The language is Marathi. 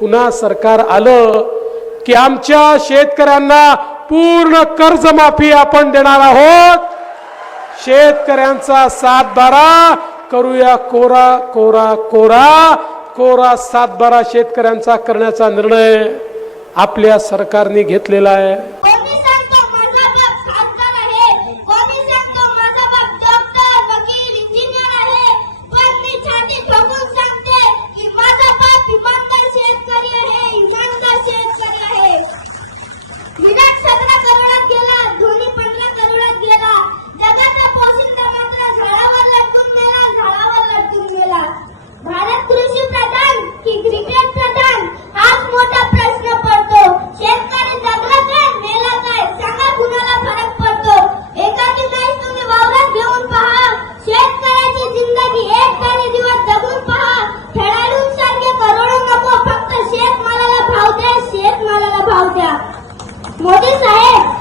पुन्हा सरकार आलं की आमच्या शेतकऱ्यांना पूर्ण कर्जमाफी आपण देणार आहोत शेतकऱ्यांचा सात बारा करूया कोरा कोरा कोरा कोरा सात बारा शेतकऱ्यांचा करण्याचा निर्णय आपल्या सरकारने घेतलेला आहे शेतमालाला भाव द्या मोदी साहेब